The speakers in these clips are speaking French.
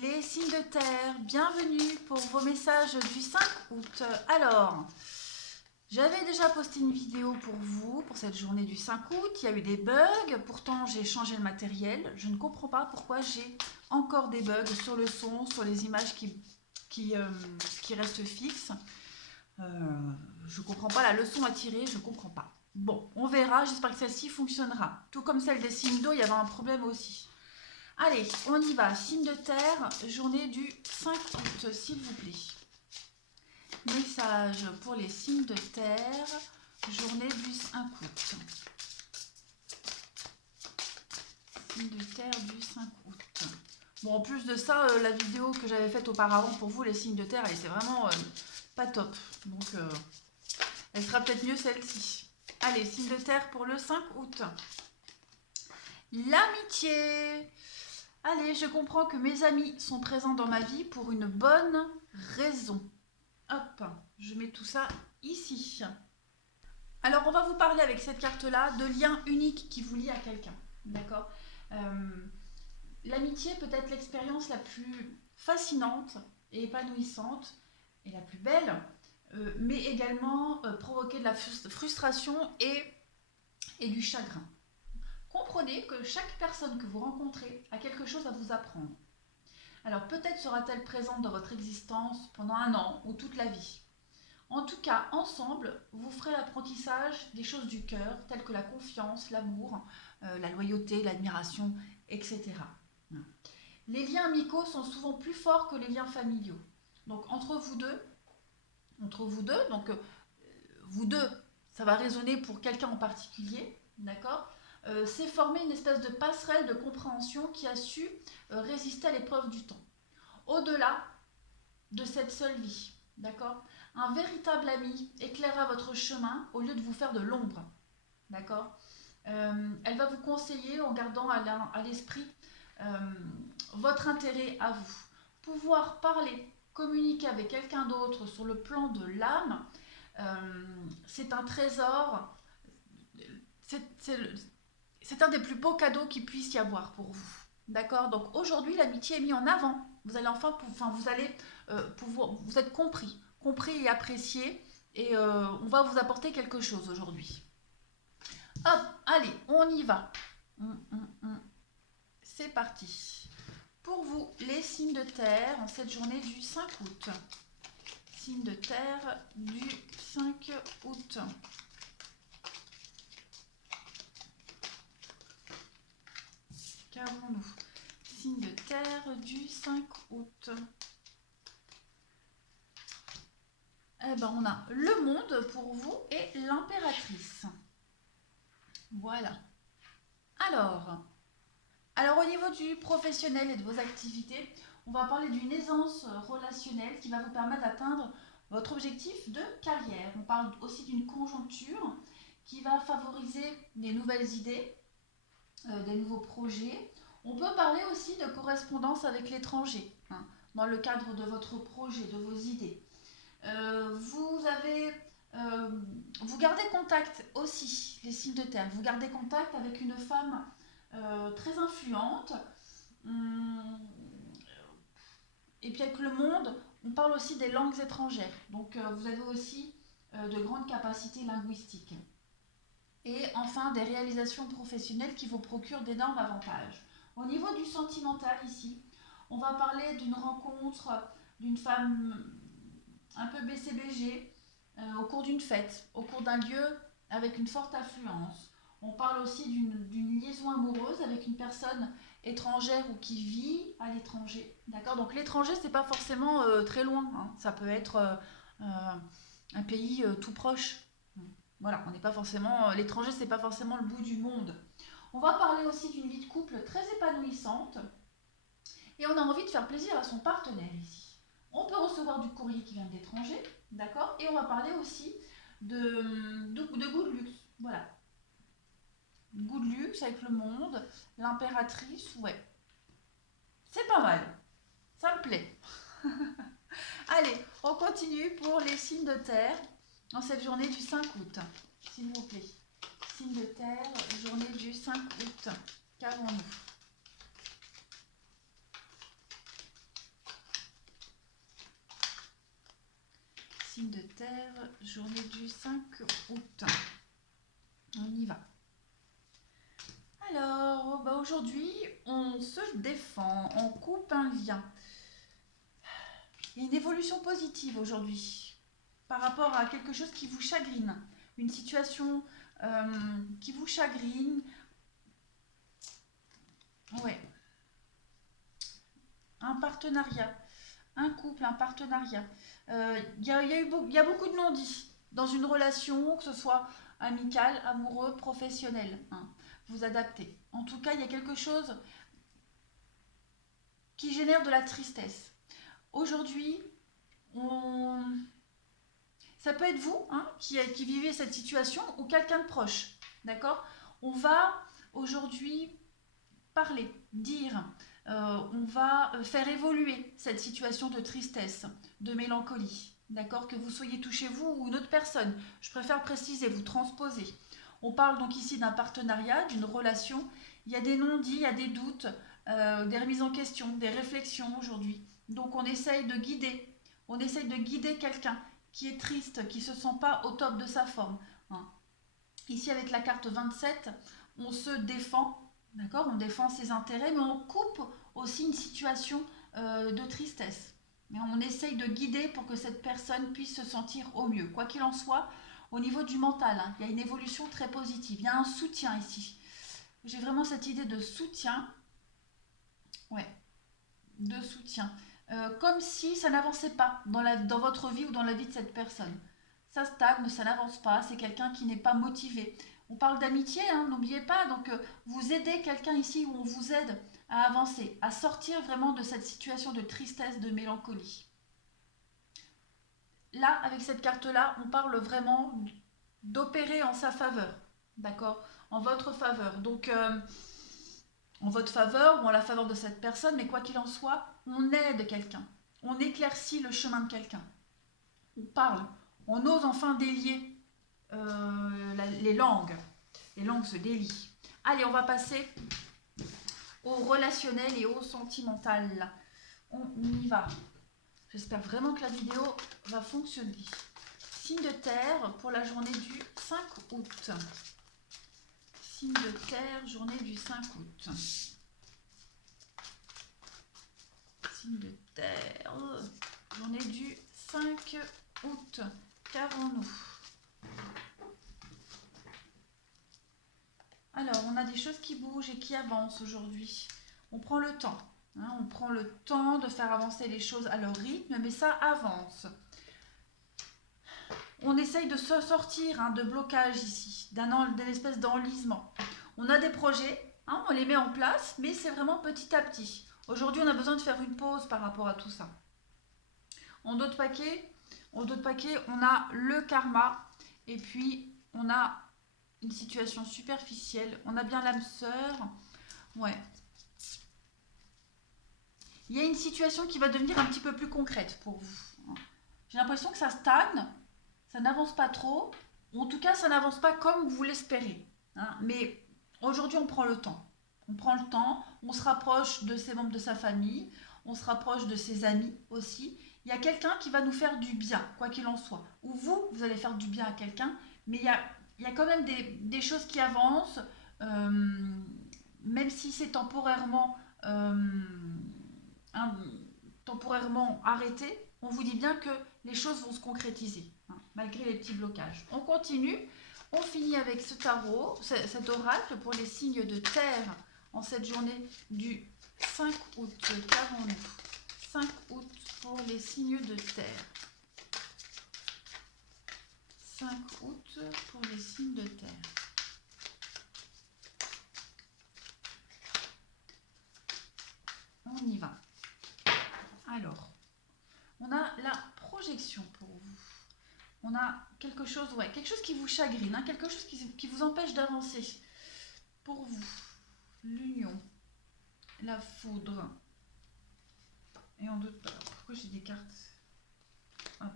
Les signes de terre, bienvenue pour vos messages du 5 août. Alors, j'avais déjà posté une vidéo pour vous, pour cette journée du 5 août. Il y a eu des bugs, pourtant j'ai changé le matériel. Je ne comprends pas pourquoi j'ai encore des bugs sur le son, sur les images qui restent fixes. Je ne comprends pas la leçon à tirer, je ne comprends pas. Bon, on verra, j'espère que celle-ci fonctionnera. Tout comme celle des signes d'eau, il y avait un problème aussi. Allez, on y va. Signe de terre, journée du 5 août, s'il vous plaît. Message pour les signes de terre, journée du 5 août. Signe de terre du 5 août. Bon, en plus de ça, la vidéo que j'avais faite auparavant pour vous, les signes de terre, elle était vraiment pas top. Donc, elle sera peut-être mieux celle-ci. Allez, signe de terre pour le 5 août. L'amitié. Allez, je comprends que mes amis sont présents dans ma vie pour une bonne raison. Hop, je mets tout ça ici. Alors, on va vous parler avec cette carte-là de liens uniques qui vous lient à quelqu'un. D'accord. L'amitié peut être l'expérience la plus fascinante et épanouissante et la plus belle, mais également provoquer de la frustration et du chagrin. Comprenez que chaque personne que vous rencontrez a quelque chose à vous apprendre. Alors peut-être sera-t-elle présente dans votre existence pendant un an ou toute la vie. En tout cas, ensemble, vous ferez l'apprentissage des choses du cœur, telles que la confiance, l'amour, la loyauté, l'admiration, etc. Les liens amicaux sont souvent plus forts que les liens familiaux. Donc entre vous deux, donc vous deux, ça va résonner pour quelqu'un en particulier, d'accord. C'est former une espèce de passerelle de compréhension qui a su résister à l'épreuve du temps. Au-delà de cette seule vie, d'accord. Un véritable ami éclairera votre chemin au lieu de vous faire de l'ombre, d'accord. Elle va vous conseiller en gardant à l'esprit votre intérêt à vous. Pouvoir parler, communiquer avec quelqu'un d'autre sur le plan de l'âme, c'est un trésor, c'est un des plus beaux cadeaux qu'il puisse y avoir pour vous. D'accord. Donc aujourd'hui, l'amitié est mise en avant. Vous allez vous êtes compris et apprécié, et on va vous apporter quelque chose aujourd'hui. Hop, allez, on y va. C'est parti. Pour vous, les signes de terre en cette journée du 5 août. Signe de terre du 5 août. Qu'avons-nous? Signe de terre du 5 août. Eh ben, on a le monde pour vous et l'impératrice. Voilà. Alors au niveau du professionnel et de vos activités, on va parler d'une aisance relationnelle qui va vous permettre d'atteindre votre objectif de carrière. On parle aussi d'une conjoncture qui va favoriser des nouvelles idées, des nouveaux projets. On peut parler aussi de correspondance avec l'étranger, dans le cadre de votre projet, de vos idées. Vous gardez contact aussi, les signes de terre. Vous gardez contact avec une femme très influente. Et puis avec le monde, on parle aussi des langues étrangères. Donc vous avez aussi de grandes capacités linguistiques. Et enfin, des réalisations professionnelles qui vous procurent d'énormes avantages. Au niveau du sentimental ici, on va parler d'une rencontre d'une femme un peu BCBG au cours d'une fête, au cours d'un lieu avec une forte affluence. On parle aussi d'une liaison amoureuse avec une personne étrangère ou qui vit à l'étranger. D'accord. Donc l'étranger, c'est pas forcément très loin. Ça peut être un pays tout proche. Voilà, on n'est pas forcément. L'étranger, c'est pas forcément le bout du monde. On va parler aussi d'une vie de couple très épanouissante. Et on a envie de faire plaisir à son partenaire ici. On peut recevoir du courrier qui vient de l'étranger, d'accord. Et on va parler aussi de goût de luxe. Voilà. Goût de luxe avec le monde, l'impératrice, ouais. C'est pas mal. Ça me plaît. Allez, on continue pour les signes de terre en cette journée du 5 août. S'il vous plaît. Signe de terre, journée du 5 août. Qu'avons-nous? Signe de terre, journée du 5 août. On y va. Alors, aujourd'hui, on se défend, on coupe un lien. Il y a une évolution positive aujourd'hui par rapport à quelque chose qui vous chagrine, une situation qui vous chagrine. Ouais. Un partenariat, un couple, un partenariat. Il y a beaucoup de non-dits dans une relation, que ce soit amicale, amoureux, professionnel. Hein. Vous adaptez. En tout cas, il y a quelque chose qui génère de la tristesse. Aujourd'hui, ça peut être vous hein, qui vivez cette situation ou quelqu'un de proche. D'accord? On va aujourd'hui parler, dire, on va faire évoluer cette situation de tristesse, de mélancolie. D'accord? Que vous soyez touché vous ou une autre personne. Je préfère préciser, vous transposez. On parle donc ici d'un partenariat, d'une relation. Il y a des non-dits, il y a des doutes, des remises en question, des réflexions aujourd'hui. Donc on essaye de guider. On essaye de guider quelqu'un qui est triste, qui ne se sent pas au top de sa forme. Hein. Ici avec la carte 27, on se défend. D'accord? On défend ses intérêts, mais on coupe aussi une situation de tristesse. Mais on essaye de guider pour que cette personne puisse se sentir au mieux. Quoi qu'il en soit, au niveau du mental, hein, il y a une évolution très positive. Il y a un soutien ici. J'ai vraiment cette idée de soutien. Ouais, de soutien. Comme si ça n'avançait pas dans votre vie ou dans la vie de cette personne. Ça stagne, ça n'avance pas, c'est quelqu'un qui n'est pas motivé. On parle d'amitié, hein, n'oubliez pas, donc vous aidez quelqu'un ici où on vous aide à avancer, à sortir vraiment de cette situation de tristesse, de mélancolie. Là, avec cette carte-là, on parle vraiment d'opérer en sa faveur, d'accord? En votre faveur. Donc, en votre faveur ou en la faveur de cette personne, mais quoi qu'il en soit, on aide quelqu'un. On éclaircit le chemin de quelqu'un. On parle. On ose enfin délier les langues. Les langues se délient. Allez, on va passer au relationnel et au sentimental. On y va. J'espère vraiment que la vidéo va fonctionner. Signe de terre pour la journée du 5 août. Signe de terre, journée du 5 août. Signe de terre, journée du 5 août. Qu'avons-nous? Alors, on a des choses qui bougent et qui avancent aujourd'hui. On prend le temps. Hein, on prend le temps de faire avancer les choses à leur rythme, mais ça avance. On essaye de se sortir hein, de blocage ici, d'une espèce d'enlisement. On a des projets, hein, on les met en place, mais c'est vraiment petit à petit. Aujourd'hui, on a besoin de faire une pause par rapport à tout ça. En d'autres paquets, on a le karma et puis on a une situation superficielle. On a bien l'âme sœur. Ouais. Il y a une situation qui va devenir un petit peu plus concrète pour vous. J'ai l'impression que ça stagne, ça n'avance pas trop. En tout cas, ça n'avance pas comme vous l'espérez. Hein. Mais aujourd'hui, on prend le temps. On prend le temps, on se rapproche de ses membres de sa famille, on se rapproche de ses amis aussi. Il y a quelqu'un qui va nous faire du bien, quoi qu'il en soit. Ou vous allez faire du bien à quelqu'un, mais il y a quand même des choses qui avancent, même si c'est temporairement arrêté, on vous dit bien que les choses vont se concrétiser, hein, malgré les petits blocages. On continue, on finit avec ce tarot, cet oracle pour les signes de terre en cette journée du 5 août. Qu'avons-nous? 5 août pour les signes de terre. 5 août pour les signes de terre. On y va. Alors, on a la projection pour vous. On a quelque chose qui vous chagrine, hein, quelque chose qui vous empêche d'avancer. Pour vous, l'union, la foudre. Et en d'autres, pourquoi j'ai des cartes? Hop.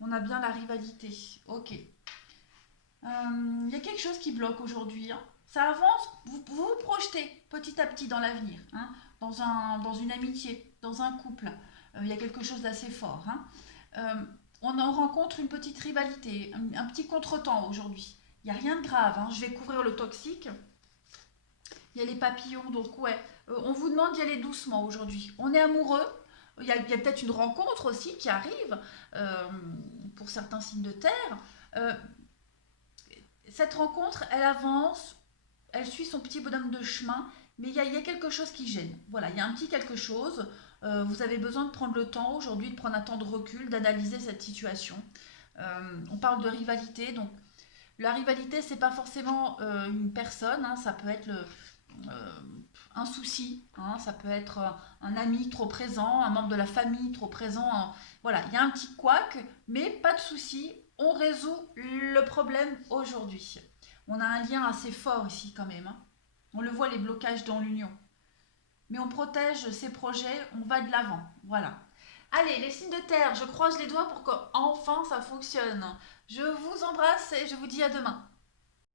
On a bien la rivalité. Ok. Il y a quelque chose qui bloque aujourd'hui. Hein. Ça avance, vous vous projetez petit à petit dans l'avenir, hein, dans une amitié, dans un couple. Il y a quelque chose d'assez fort. Hein. on en rencontre une petite rivalité, un petit contretemps aujourd'hui. Il n'y a rien de grave, hein. Je vais couvrir le toxique. Il y a les papillons, donc ouais, on vous demande d'y aller doucement aujourd'hui. On est amoureux, il y a peut-être une rencontre aussi qui arrive euh, pour certains signes de terre. Euh, cette rencontre, elle avance, elle suit son petit bonhomme de chemin, mais il y a quelque chose qui gêne. Voilà, il y a un petit quelque chose. Vous avez besoin de prendre le temps aujourd'hui, de prendre un temps de recul, d'analyser cette situation. On parle de rivalité, donc la rivalité, c'est pas forcément une personne, hein, ça peut être euh, un souci, hein, ça peut être un ami trop présent, un membre de la famille trop présent. Voilà, il y a un petit couac, mais pas de souci, on résout le problème aujourd'hui. On a un lien assez fort ici quand même, hein. On le voit, les blocages dans l'union. Mais on protège ses projets, on va de l'avant. Voilà. Allez, les signes de terre, je croise les doigts pour qu'enfin ça fonctionne. Je vous embrasse et je vous dis à demain.